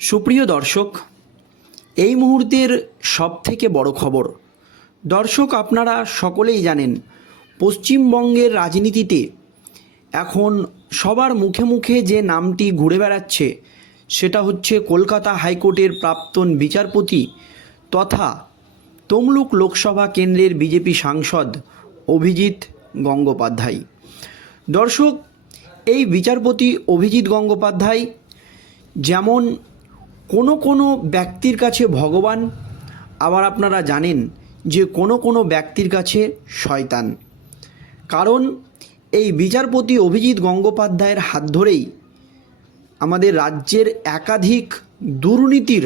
সুপ্রিয় দর্শক, এই মুহূর্তের সবথেকে বড় খবর। দর্শক, আপনারা সকলেই জানেন, পশ্চিমবঙ্গের রাজনীতিতে এখন সবার মুখে মুখে যে নামটি ঘুরে বেড়াচ্ছে, সেটা হচ্ছে কলকাতা হাইকোর্টের প্রাক্তন বিচারপতি তথা তমলুক লোকসভা কেন্দ্রের বিজেপি সাংসদ অভিজিৎ গঙ্গোপাধ্যায়। দর্শক, এই বিচারপতি অভিজিৎ গঙ্গোপাধ্যায় যেমন কোনো কোনো ব্যক্তির কাছে ভগবান, আবার আপনারা জানেন যে কোনো কোনো ব্যক্তির কাছে শয়তান। কারণ এই বিচারপতি অভিজিৎ গঙ্গোপাধ্যায়ের হাত ধরেই আমাদের রাজ্যের একাধিক দুর্নীতির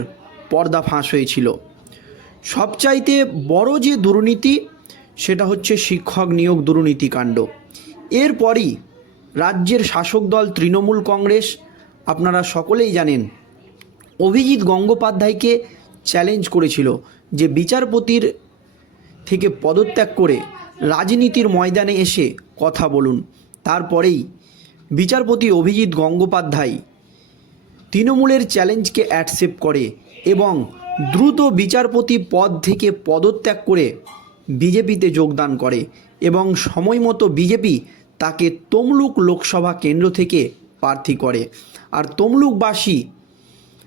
পর্দা ফাঁস হয়েছিল। সবচাইতে বড় যে দুর্নীতি, সেটা হচ্ছে শিক্ষক নিয়োগ দুর্নীতিকাণ্ড এরপরই রাজ্যের শাসক দল তৃণমূল কংগ্রেস, আপনারা সকলেই জানেন অভিজিৎ গঙ্গোপাধ্যায়কে চ্যালেঞ্জ করেছিল যে বিচারপতির থেকে পদত্যাগ করে রাজনীতির ময়দানে এসে কথা বলুন। তারপরেই বিচারপতি অভিজিৎ গঙ্গোপাধ্যায় তৃণমূলের চ্যালেঞ্জকে অ্যাকসেপ্ট করে এবং দ্রুত বিচারপতি পদ থেকে পদত্যাগ করে বিজেপিতে যোগদান করে এবং সময় মতো বিজেপি তাকে তমলুক লোকসভা কেন্দ্র থেকে প্রার্থী করে। আর তমলুকবাসী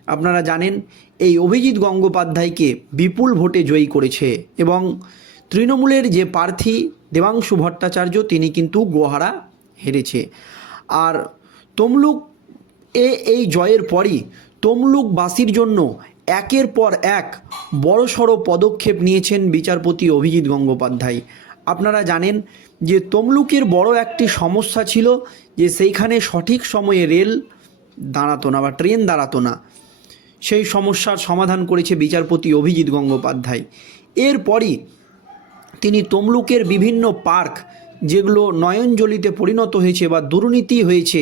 আপনারা জানেন, এই অভিজিৎ গঙ্গোপাধ্যায়কে বিপুল ভোটে জয়ী করেছে এবং তৃণমূলের যে প্রার্থী দেবাংশু ভট্টাচার্য, তিনি কিন্তু গোহারা হেরেছে। আর তমলুক এ এই জয়ের পরই তমলুকবাসীর জন্য একের পর এক বড়সড় পদক্ষেপ নিয়েছেন বিচারপতি অভিজিৎ গঙ্গোপাধ্যায়। আপনারা জানেন যে তমলুকের বড় একটি সমস্যা ছিল যে সেইখানে সঠিক সময়ে রেল দাঁড়াতো না বা ট্রেন দাঁড়াতো না। সেই সমস্যার সমাধান করেছে বিচারপতি অভিজিৎ গঙ্গোপাধ্যায়। এরপরই তিনি তমলুকের বিভিন্ন পার্ক, যেগুলো নয়নজলিতে পরিণত হয়েছে বা দুর্নীতি হয়েছে,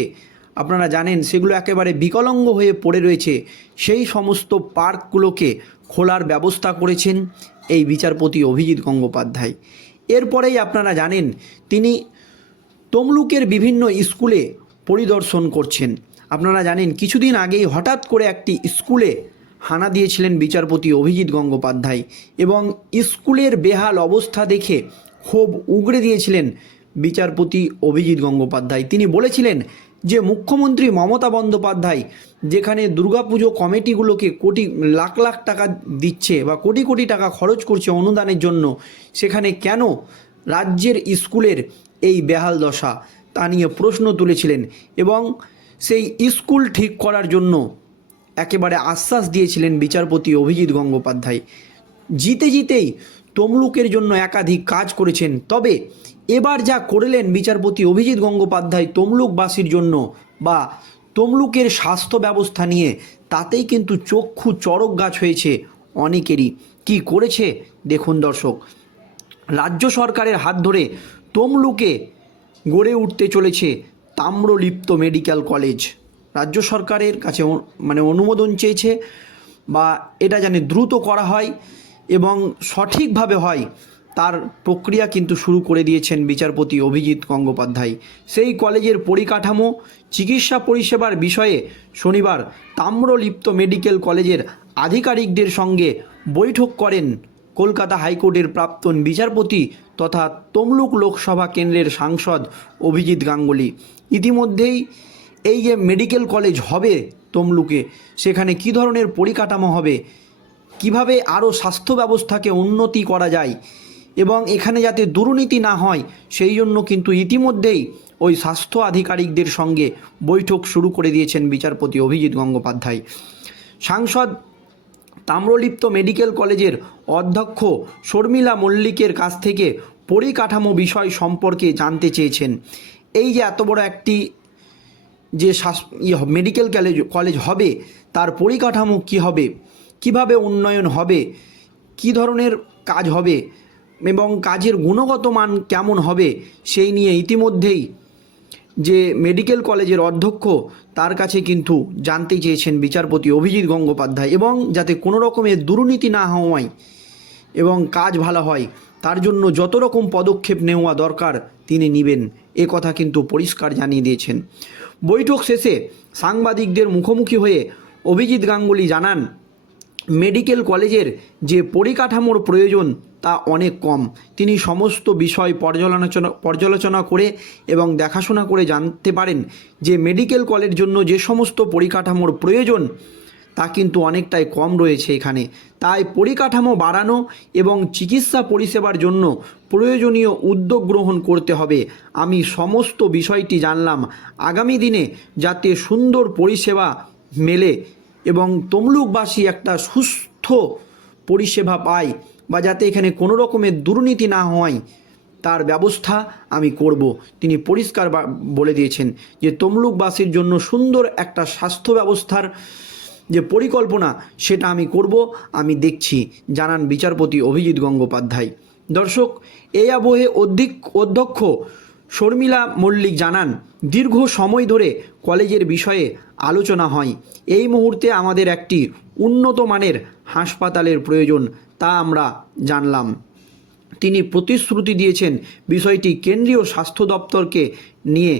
আপনারা জানেন, সেগুলো একেবারে বিকলঙ্গ হয়ে পড়ে রয়েছে। সেই সমস্ত পার্কগুলোকে খোলার ব্যবস্থা করেছেন এই বিচারপতি অভিজিৎ গঙ্গোপাধ্যায়। এরপরেই আপনারা জানেন, তিনি তমলুকের বিভিন্ন স্কুলে পরিদর্শন করছেন। আপনারা জানেন, কিছুদিন আগেই হঠাৎ করে একটি স্কুলে হানা দিয়েছিলেন বিচারপতি অভিজিৎ গঙ্গোপাধ্যায় এবং স্কুলের বেহাল অবস্থা দেখে ক্ষোভ উগড়ে দিয়েছিলেন বিচারপতি অভিজিৎ গঙ্গোপাধ্যায়। তিনি বলেছিলেন যে, মুখ্যমন্ত্রী মমতা বন্দ্যোপাধ্যায় যেখানে দুর্গাপুজো কমিটিগুলোকে কোটি, লাখ লাখ টাকা দিচ্ছে বা কোটি কোটি টাকা খরচ করছে অনুদানের জন্য, সেখানে কেন রাজ্যের স্কুলের এই বেহাল দশা? তা নিয়ে প্রশ্ন তুলেছিলেন এবং সেই স্কুল ঠিক করার জন্য একেবারে আশ্বাস দিয়েছিলেন বিচারপতি অভিজিৎ গঙ্গোপাধ্যায়। জিতে জিতেই তমলুকের জন্য একাধিক কাজ করেছেন। তবে এবার যা করলেন বিচারপতি অভিজিৎ গঙ্গোপাধ্যায় তমলুকবাসীর জন্য বা তমলুকের স্বাস্থ্য ব্যবস্থা নিয়ে, তাতেই কিন্তু চক্ষু চড়ক গাছ হয়েছে অনেকেরই। কি করেছে? দেখুন দর্শক। রাজ্য সরকারের হাত ধরে তমলুকে গড়ে উঠতে চলেছে তাম্রলিপ্ত মেডিকেল কলেজ। রাজ্য সরকারের কাছে মানে অনুমোদন চেয়েছে বা এটা জানে দ্রুত করা হয় এবং সঠিকভাবে হয় তার প্রক্রিয়া কিন্তু শুরু করে দিয়েছেন বিচারপতি অভিজিৎ গঙ্গোপাধ্যায়। সেই কলেজের পরিকাঠামো, চিকিৎসা পরিষেবার বিষয়ে শনিবার তাম্রলিপ্ত মেডিকেল কলেজের আধিকারিকদের সঙ্গে বৈঠক করেন কলকাতা হাইকোর্টের প্রাক্তন বিচারপতি তথা তমলুক লোকসভা কেন্দ্রের সাংসদ অভিজিৎ গাঙ্গুলি। ইতিমধ্যেই এই যে মেডিকেল কলেজ হবে তমলুকে, সেখানে কী ধরনের পরিকাঠামো হবে, কীভাবে আরও স্বাস্থ্য ব্যবস্থাকে উন্নতি করা যায় এবং এখানে যাতে দুর্নীতি না হয়, সেই জন্য কিন্তু ইতিমধ্যেই ওই স্বাস্থ্য আধিকারিকদের সঙ্গে বৈঠক শুরু করে দিয়েছেন বিচারপতি অভিজিৎ গঙ্গোপাধ্যায়। সাংসদ তাম্রলিপ্ত মেডিকেল কলেজের অধ্যক্ষ শর্মিলা মল্লিকের কাছ থেকে পরিকাঠামো বিষয় সম্পর্কে জানতে চেয়েছেন। এই যে এত বড় একটি যে ইয়ে মেডিকেল কলেজ কলেজ হবে, তার পরিকাঠামো কী হবে, কীভাবে উন্নয়ন হবে, কি ধরনের কাজ হবে এবং কাজের গুণগত মান কেমন হবে, সেই নিয়ে ইতিমধ্যেই যে মেডিকেল কলেজের অধ্যক্ষ তার কাছে কিন্তু জানতে চেয়েছেন বিচারপতি অভিজিৎ গঙ্গোপাধ্যায় এবং যাতে কোনো রকমের দুর্নীতি না হওয়ায় এবং কাজ ভালো হয়, তার জন্য যত রকম পদক্ষেপ নেওয়া দরকার তিনি নেবেন। এ কথা কিন্তু পরিষ্কার জানিয়ে দিয়েছেন। বৈঠক শেষে সাংবাদিকদের মুখোমুখি হয়ে অভিজিৎ গাঙ্গুলি জানান, মেডিকেল কলেজের যে পরিকাঠামোর প্রয়োজন তা অনেক কম। তিনি সমস্ত বিষয় পর্যালোচনা পর্যালোচনা করে এবং দেখাশোনা করে জানতে পারেন যে মেডিকেল কলের জন্য যে সমস্ত পরিকাঠামোর প্রয়োজন, তা কিন্তু অনেকটাই কম রয়েছে এখানে। তাই পরিকাঠামো বাড়ানো এবং চিকিৎসা পরিষেবার জন্য প্রয়োজনীয় উদ্যোগ গ্রহণ করতে হবে। আমি সমস্ত বিষয়টি জানলাম। আগামী দিনে যাতে সুন্দর পরিষেবা মেলে এবং তমলুকবাসী একটা সুস্থ পরিষেবা পায় বা যাতে এখানে কোনো রকমের দুর্নীতি না হয়, তার ব্যবস্থা আমি করব। তিনি পরিষ্কার বলে দিয়েছেন যে, তমলুকবাসীর জন্য সুন্দর একটা স্বাস্থ্য ব্যবস্থার যে পরিকল্পনা, সেটা আমি করব। আমি দেখছি, জানান বিচারপতি অভিজিৎ গঙ্গোপাধ্যায়। দর্শক এই আবহে অধিক অধ্যক্ষ শর্মিলা মল্লিক জানান, দীর্ঘ সময় ধরে কলেজের বিষয়ে আলোচনা হয়। এই মুহূর্তে আমাদের একটি উন্নত মানের হাসপাতালের প্রয়োজন, তা আমরা জানলাম। তিনি প্রতিশ্রুতি দিয়েছেন বিষয়টি কেন্দ্রীয় স্বাস্থ্য দপ্তরকে নিয়ে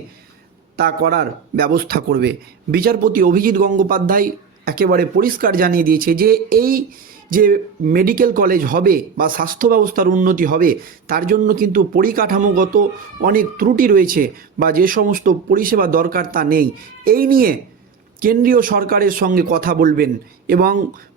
তা করার ব্যবস্থা করবে। বিচারপতি অভিজিৎ গঙ্গোপাধ্যায় একেবারে পরিষ্কার জানিয়ে দিয়েছে যে এই যে মেডিকেল কলেজ হবে বা স্বাস্থ্য ব্যবস্থার উন্নতি হবে, তার জন্য কিন্তু পরিকাঠামোগত অনেক ত্রুটি রয়েছে বা যে সমস্ত পরিষেবা দরকার তা নেই। এই নিয়ে কেন্দ্রীয় সরকারের সঙ্গে কথা বলবেন এবং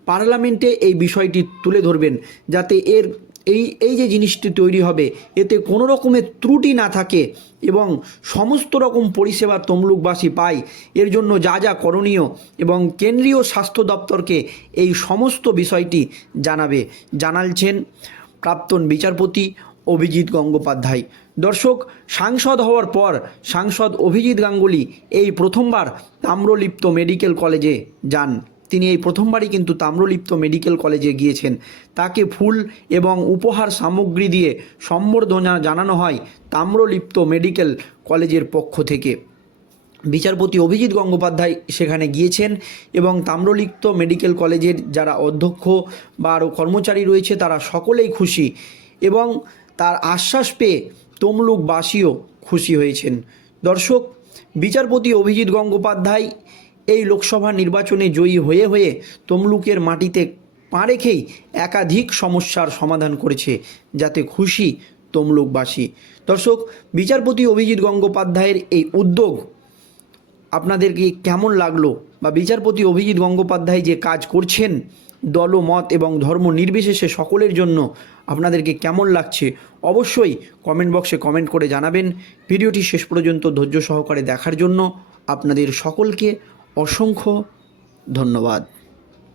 পার্লামেন্টে এই বিষয়টি তুলে ধরবেন যাতে এর এই এই যে জিনিসটি তৈরি হবে, এতে কোনো রকমের ত্রুটি না থাকে এবং সমস্ত রকম পরিষেবা তমলুকবাসী পায়। এর জন্য যা যা করণীয় এবং কেন্দ্রীয় স্বাস্থ্য দপ্তরকে এই সমস্ত বিষয়টি জানাবে। জানালছেন প্রাক্তন বিচারপতি অভিজিৎ গঙ্গোপাধ্যায়। দর্শক, সাংসদ হওয়ার পর সাংসদ অভিজিৎ গাঙ্গুলি এই প্রথমবার তাম্রলিপ্ত মেডিকেল কলেজে যান। তিনি এই প্রথমবারই কিন্তু তাম্রলিপ্ত মেডিকেল কলেজে গিয়েছেন। তাকে ফুল এবং উপহার সামগ্রী দিয়ে সম্বর্ধনা জানানো হয় তাম্রলিপ্ত মেডিকেল কলেজের পক্ষ থেকে। বিচারপতি অভিজিৎ গঙ্গোপাধ্যায় সেখানে গিয়েছেন এবং তাম্রলিপ্ত মেডিকেল কলেজের যারা অধ্যক্ষ বা আরও কর্মচারী রয়েছে, তারা সকলেই খুশি এবং তার আশ্বাস পেয়ে তমলুকবাসীও খুশি হয়েছেন। দর্শক, বিচারপতি অভিজিৎ গঙ্গোপাধ্যায় এই লোকসভা নির্বাচনে জয়ী হয়ে হয়ে তমলুকের মাটিতে পা রেখেই একাধিক সমস্যার সমাধান করেছে, যাতে খুশি তমলুকবাসী। দর্শক, বিচারপতি অভিজিৎ গঙ্গোপাধ্যায়ের এই উদ্যোগ আপনাদেরকে কেমন লাগল বা বিচারপতি অভিজিৎ গঙ্গোপাধ্যায় যে কাজ করছেন দলমত এবং ধর্ম নির্বিশেষে সকলের জন্য আপনাদেরকে কেমন লাগছে অবশ্যই কমেন্ট বক্সে কমেন্ট করে জানাবেন। ভিডিওটি শেষ পর্যন্ত ধৈর্য সহকারে দেখার জন্য আপনাদের সকলকে অসংখ্য ধন্যবাদ।